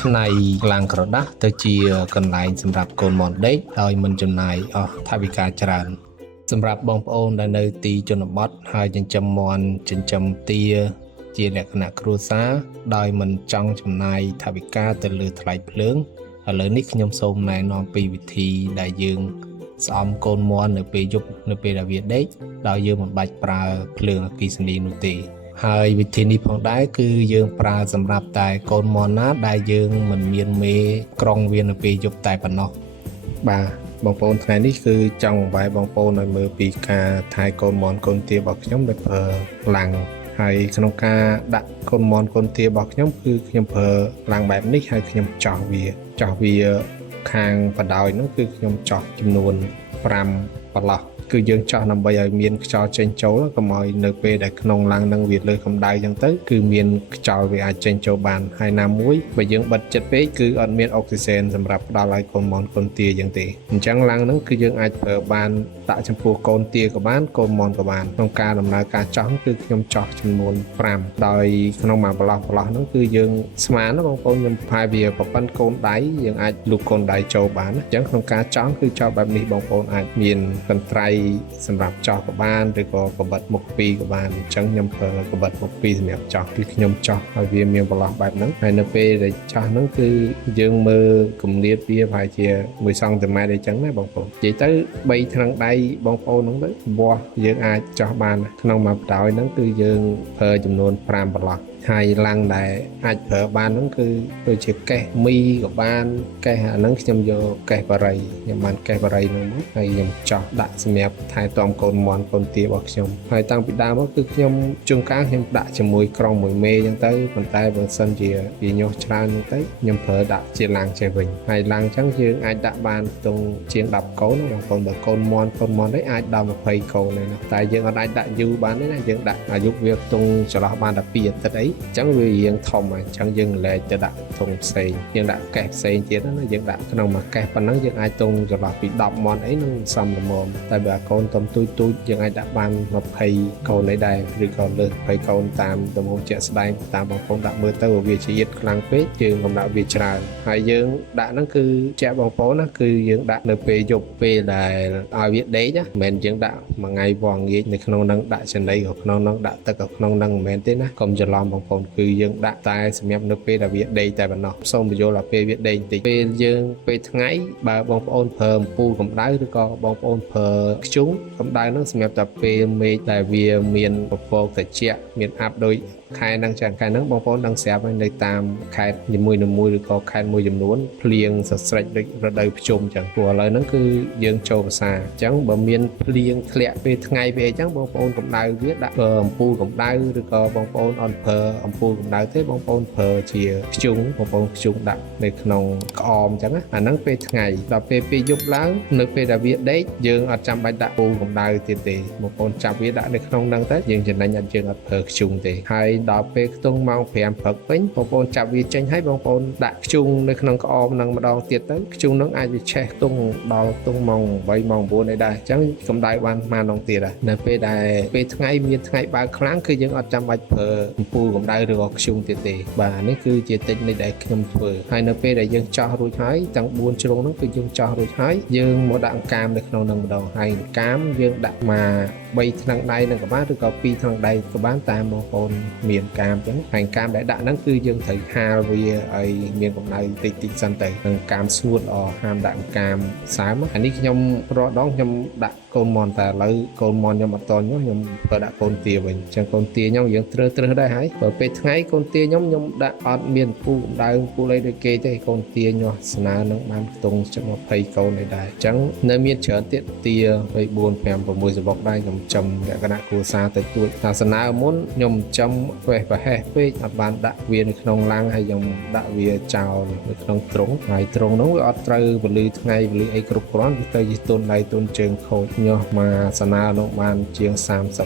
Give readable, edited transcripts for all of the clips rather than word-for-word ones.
ឆ្នៃឡាំងក្រដាសទៅជាកន្លែងសម្រាប់កូនមន់ដេកដោយមិនចំណាយអស់ថវិកាច្រើនសម្រាប់បងប្អូនដែលនៅទីជនបទហើយចិញ្ចឹមមាន់ចិញ្ចឹមទាជាលក្ខណៈគ្រួសារដោយមិនចង់ចំណាយថវិកាទៅលើថ្លៃភ្លើងឥឡូវនេះខ្ញុំសូមណែនាំពីវិធីដែលយើងស្អំកូនមាន់នៅពេលយប់នៅពេលដែលវាដេកដោយយើងមិនបាច់ប្រើភ្លើងអគ្គិសនីនោះទេហើយវិធីនេះផងដែរគឺយើងប្រើសម្រាប់តែកូនមាន់ណាដែលយើងមិនមានមេក្រុងវានៅពេលយប់តែប៉ុណ្ណោះបាទបងប្អូនថ្ងៃនេះគឺចង់បាយបងប្អូនឲ្យមើលពីការថែកូនមាន់កូនទារបស់ខ្ញុំដោយប្រើឡាំងហើយក្នុងការដាក់កូនមាន់កូនទារបស់ខ្ញុំគឺខ្ញុំប្រើឡាំងបែបនេះហើយខ្ញុំចោះវាខាងបដោយនោះគឺខ្ញុំចោះចំនួន5ប្រឡោះគឺយើងចោះដើម្បីឲ្យមានខ្យល់ចេញចូលកុំឲ្យនៅពេលដែលក្នុងឡាំងនឹងវាលើកម្ដៅអញ្ចឹងទៅគឺមានខ្យល់វាអាចចេញចូលបានហើយណាមួយបើយើងបិទចិត្តពេកគឺអត់មានអុកស៊ីសែនសម្រាប់ផ្ដល់ឲ្យកូនមាន់កូនទាអញ្ចឹងទេអញ្ចឹងឡាំងហ្នឹងគឺយើងអាចប្រើបានដាក់ចំពោះកូនទាក៏បានកូនមាន់ក៏បានក្នុងការដំណើរការចោះគឺខ្ញុំចោះចំនួន5ដោយក្នុងមួយប្រឡោះហ្នឹងគឺយើងស្មានណាបងប្អូនខ្ញុំផាយវាប្រព័ន្ធកូនដៃយើងអាចលូកកូនដៃចូលបានអញ្ចឹងក្នុងការចោះគឺចោះបែបនេះបងប្អូនអាចមានកន្ត្រៃសម្រាប់ចោះក៏បានឬក៏កបិតមុខ2ក៏បានអញ្ចឹងខ្ញុំប្រើកបិតមុខ2សម្រាប់ចោះគឺខ្ញុំចោះឲ្យវាមានប្រឡោះបែបហ្នឹងហើយនៅពេលដែលចោះហ្នឹងគឺយើងមើលគម្លាតវាប្រហែលជា1សង់ទីម៉ែត្រអីចឹងណាបងប្អូននិយាយទៅ3ថ្នាំងដៃបងប្អូនហ្នឹងទៅវាស់យើងអាចចោះបានក្នុងមួយបដ ாய் ហ្នឹងគឺយើងប្រើចំនួន5ប្រឡោះហើយឡាំងដែលអាចប្រើបានហ្នឹងគឺដូចជាកេះមីក៏បានកេះអាហ្នឹងខ្ញុំយកកេះបារីខ្ញុំបានកេះបារីហ្នឹងមកហើយខ្ញុំចោះដាក់សម្រាប់ថែទាំកូនមាន់កូនទារបស់ខ្ញុំហើយតាំងពីដើមមកគឺខ្ញុំជួនកាលខ្ញុំដាក់ជាមួយក្រុងមួយមេអញ្ចឹងទៅប៉ុន្តែបើសិនជាវាញាស់ច្រើនហ្នឹងទៅខ្ញុំប្រើដាក់ជាឡាំងចេះវិញហើយឡាំងអញ្ចឹងយើងអាចដាក់បានទងជាង10កូនបងប្អូនបើកូនមាន់ទេអាចដល់20កូនដែរណាតែយើងអាចដាក់យូរបានទេណាយើងដាក់អាយុវាទងចន្លោះបានតែ2អាទិត្យអីអញ្ចឹងវារៀងធំហើយអញ្ចឹងយើងលែកទៅដាក់ធុងផ្សេងយើងដាក់កេះផ្សេងទៀតណាយើងដាក់ក្នុងមួយកេះប៉ុណ្ណឹងយើងអាចទងចន្លោះពី10មាន់អីនឹងសមល្មមតែបើកូនទុំទូចយើងអាចដាក់បាន20កូនអីដែរឬក៏លើស20កូនតាមទំហំជាក់ស្ដែងតាមបងប្អូនដាក់មើលទៅវាជាជាតិខ្លាំងពេកយើងកុំដាក់វាច្រើនហើយយើងដាក់ហ្នឹងគឺជាបងប្អូនណាគឺយើងដាក់នៅពេលយប់ពេលដែលឲ្យវាដេកណាមិនមែនយើងដាក់មួយថ្ងៃវងងាយនៅក្នុងហ្នឹងដាក់ចំណីក៏ក្នុងហ្នឹងដាក់ទឹកក៏ក្នុងហ្នឹងមិនមែនទេណាកុំច្រឡំបងប្អូនគឺយើងដាក់តែសម្រាប់នៅពេលដែលវាដេកតែប៉ុណ្ណោះសូមបញ្យល់ដល់ពេលវាដេកបន្តិចពេលថ្ងៃបើបងប្អូនប្រើអំពូលកម្ដៅឬក៏បងប្អូនប្រើខ្ជុងកម្ដៅហ្នឹងសម្រាប់តែពេលមេឃដែលវាមានពពកត្រជាក់មានអាប់ដូចខែហ្នឹងចាខែហ្នឹងបងប្អូនដឹងស្រាប់ហើយនៅតាមខេត្តនីមួយៗឬក៏ខេត្តមួយចំនួនភ្លៀងសស្រេចដូចរដូវភ្ជុំចឹងព្រោះឥឡូវហ្នឹងគឺយើងចូលភាសាអញ្ចឹងបើមានភ្លៀងធ្លាក់ពេលថ្ងៃពេលអញ្ចឹងបងប្អូនកម្ដៅវាដាក់អំពូលកម្ដៅឬក៏បងប្អូនអត់ប្រើអំពូលកម្ដៅទេបងប្អូនប្រើជាខ្ជុងបងប្អូនខ្ជុងដាក់នៅក្នុងក្អមអញ្ចឹងអាហ្នឹងពេលថ្ងៃដល់ពេលយប់ឡើងនៅពេលដែលវាដេកយើងអត់ចាំបាច់ដាក់ពូលកម្ដៅទៀតទេបងប្អូនចាប់វាដាក់នៅក្នុងហ្នឹងទៅយើងចំណេញអត់យើងអត់ប្រើខ្ជុងទេហើយដល់ពេលខ្ទង់ម៉ោង5ព្រឹកវិញបងប្អូនចាប់វាចេញហើយបងប្អូនដាក់ខ្ជុងនៅក្នុងក្អមហ្នឹងម្ដងទៀតទៅខ្ជុងហ្នឹងអាចវាឆេះខ្ទង់ដល់ខ្ទង់ម៉ោង8ម៉ោង9អីដែរអញ្ចឹងកម្ដៅបានប៉ុន្មានដងទៀតដែរនៅពេលដែលពេលថ្ងៃមានថ្ងៃបើកខ្លាំងគឺយើងអត់ចាំបាច់ប្រើអំពូលកម្ដៅឬក៏ខ្ជុងទៀតទេបាទនេះគឺជាតិចនិចដែលខ្ញុំធ្វើហើយនៅពេលដែលយើងចោះរួចហើយទាំង4ជ្រុងហ្នឹងគឺយើងចោះរួចហើយយើងមកដាក់អង្កាមនៅក្នុងហ្នឹងម្ដងហើយអង្កាមយើងដាក់មក3ថ្នាំងដៃនឹងក៏បានឬក៏2ថ្នាំងដៃក៏បានតាមបងប្អូនមានកាមអញ្ចឹងហើយកាមដែលដាក់ហ្នឹងគឺយើងត្រូវហាលវាឲ្យមានកម្ដៅតិចសិនទៅនឹងកាមស្ងួតហាមដាក់កាមសើមអានេះខ្ញុំរាល់ដងខ្ញុំដាក់កូនមន់តែឥឡូវកូនមន់ខ្ញុំអត់តន់ខ្ញុំប្រើដាក់កូនទាវិញអញ្ចឹងកូនទាខ្ញុំយើងត្រើសដែរហើយបើពេលថ្ងៃកូនទាខ្ញុំដាក់អត់មានពូកម្ដៅពូអីដូចគេទេកូនទាញាស់ស្នើនឹងបានខ្ទង់ជិត20កូនអីដែរអញ្ចឹងនៅមានច្រើនទៀតទា3 4 5 6សបុកដែរខ្ញុំចំលក្ខណៈគ្រួសារតិចតួចថាស្នើមុនខ្ញុំចំវេះប្រហែសពេកអត់បានដាក់វានៅក្នុងឡាំងហើយខ្ញុំដាក់វាចោលនៅក្នុងទ្រុងហើយទ្រុងនោះវាអត់ត្រូវពលឺថ្ងៃពលឺអីគ្រប់គ្រាន់វាទៅជាទុនដៃទុនជើងខូចញាស់មកស្នើនោះបានជាង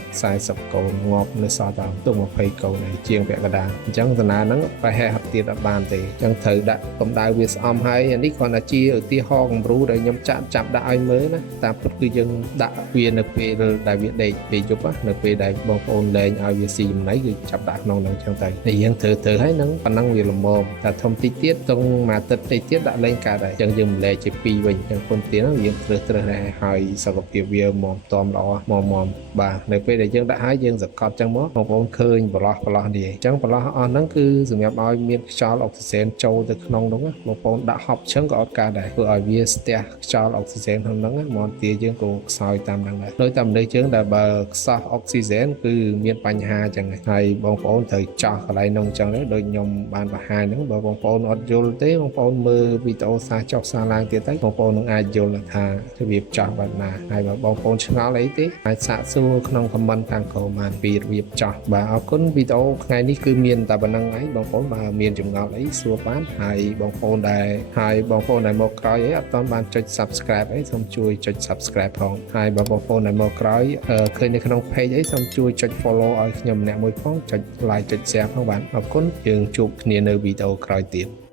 30 40កូនងាប់នៅសល់តែទុំ20កូនហើយជាងពាក់កណ្ដាលអញ្ចឹងស្នើហ្នឹងប្រហែសអត់ទៀតអត់បានទេអញ្ចឹងត្រូវដាក់កម្ដៅវាស្អំហើយអានេះគ្រាន់តែជាឧទាហរណ៍គំរូដែលខ្ញុំចាប់ដាក់ឲ្យមើលណាតាមពិតគឺយើងដាក់វានៅពេលដែលវាដេកពេលយប់នៅពេលដែលបងប្អូនលែងឲ្យវាស៊ីចំណីគឺចាប់ ប់ដាក់ក្នុងហ្នឹងចឹងទៅយើងធ្វើឲ្យហ្នឹងប៉ុណ្ណឹងវាល្មមតែធំតិចទៀតតុងមួយអាទិត្យតិចទៀតដាក់លេងកើតហើយចឹងយើងម្លែកជា2វិញចឹងពុនទៀតហ្នឹងយើងត្រូវដែរហើយសុខភាពវាមកតមល្អមកបាទនៅពេលដែលយើងដាក់ហើយយើងសកត់ចឹងមកបងប្អូនឃើញប្រឡោះនេះអញ្ចឹងប្រឡោះអស់ហ្នឹងគឺសម្រាប់ឲ្យមានខ្យល់អុកស៊ីសែនចូលទៅក្នុងហ្នឹងបងប្អូនដាក់ហប់ចឹងក៏អត់កើតដែរធ្វើឲ្យវាស្ទះខ្យល់អុកស៊ីសែនក្នុងហ្នឹងមកទាយើងក៏ខ្សោយតាមហ្នឹងដែរដោយតាមមនុស្សយើងដែលបើខ្សោះអុកស៊ីសែនគឺមានបញ្ហាចឹងហើយបងប្អូនត្រូវចោះកន្លែងហ្នឹងចឹងដែរដូចខ្ញុំបានបង្ហាញហ្នឹងបើបងប្អូនអត់យល់ទេបងប្អូនមើលវីដេអូសារចុះសារឡើងទៀតទៅបងប្អូននឹងអាចយល់ថារបៀបចោះបែបណាហើយបើបងប្អូនឆ្ងល់អីទេអាចសាកសួរក្នុង comment ខាងក្រោមបានពីរបៀបចោះបាទអរគុណវីដេអូថ្ងៃនេះគឺមានតែប៉ុណ្្នឹងហើយបងប្អូនបើមានចម្ងល់អីសួរបានហើយបងប្អូនដែលមកក្រោយអីអត់ទាន់បានចុច subscribe អីសូមជួយចុច subscribe ផងហើយបើបងប្អូនដែលមកក្រោយឃើញនៅក្នុង page អីសូមជួយចុច follow ឲ្យខ្ញុំម្នាក់មួយផងចុច like ចុច share ផងបាទអរគុណយើងជួបគ្នានៅវីដេអូក្រោយទៀត